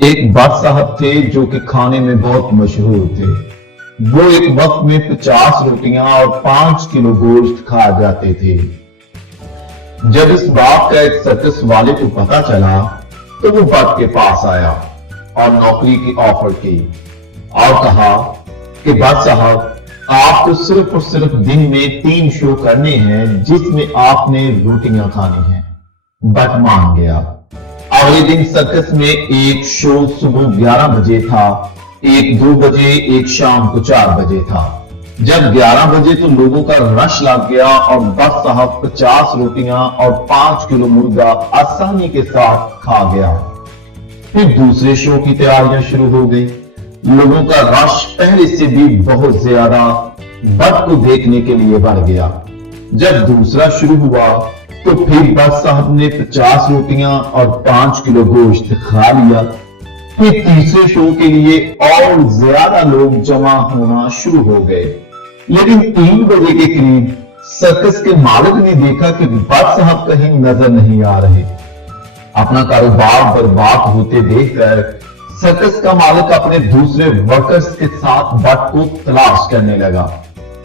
ایک بٹ صاحب تھے جو کہ کھانے میں بہت مشہور تھے۔ وہ ایک وقت میں 50 روٹیاں اور 5 کلو گوشت کھا جاتے تھے۔ جب اس بات کا ایک سرکس والے کو پتا چلا تو وہ بٹ کے پاس آیا اور نوکری کی آفر کی اور کہا کہ بٹ صاحب آپ کو صرف اور صرف دن میں 3 شو کرنے ہیں جس میں آپ نے روٹیاں کھانی ہیں۔ بٹ مان گیا۔ اگلے دن سرکس میں ایک شو صبح 11 بجے تھا، ایک 2 بجے، ایک شام کو 4 بجے تھا۔ جب 11 بجے تو لوگوں کا رش لگ گیا اور بٹ صاحب 50 روٹیاں اور 5 کلو مرغا آسانی کے ساتھ کھا گیا۔ پھر دوسرے شو کی تیاریاں شروع ہو گئی۔ لوگوں کا رش پہلے سے بھی بہت زیادہ بٹ کو دیکھنے کے لیے بڑھ گیا۔ جب دوسرا شروع ہوا تو پھر بٹ صاحب نے 50 روٹیاں اور 5 کلو گوشت کھا لیا۔ پھر تیسرے شو کے لیے اور زیادہ لوگ جمع ہونا شروع ہو گئے، لیکن 3 بجے کے قریب سرکس کے مالک نے دیکھا کہ بٹ صاحب کہیں نظر نہیں آ رہے۔ اپنا کاروبار برباد ہوتے دیکھ کر سرکس کا مالک اپنے دوسرے ورکرز کے ساتھ بٹ کو تلاش کرنے لگا۔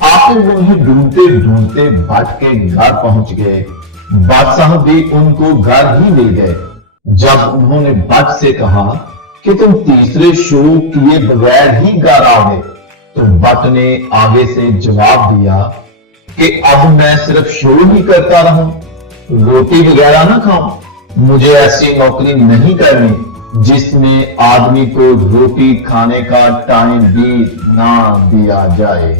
آخر وہ انہیں ڈھونڈتے ڈھونڈتے بٹ کے گھر پہنچ گئے۔ بٹ صاحب بھی ان کو گھر ہی لے گئے۔ جب انہوں نے بٹ سے کہا کہ تم تیسرے شو کیے بغیر ہی گھر آ گئے تو بٹ نے آگے سے جواب دیا کہ اب میں صرف شو ہی کرتا رہوں، روٹی وغیرہ نہ کھاؤں۔ مجھے ایسی نوکری نہیں کرنی جس میں آدمی کو روٹی کھانے کا ٹائم بھی نہ دیا جائے۔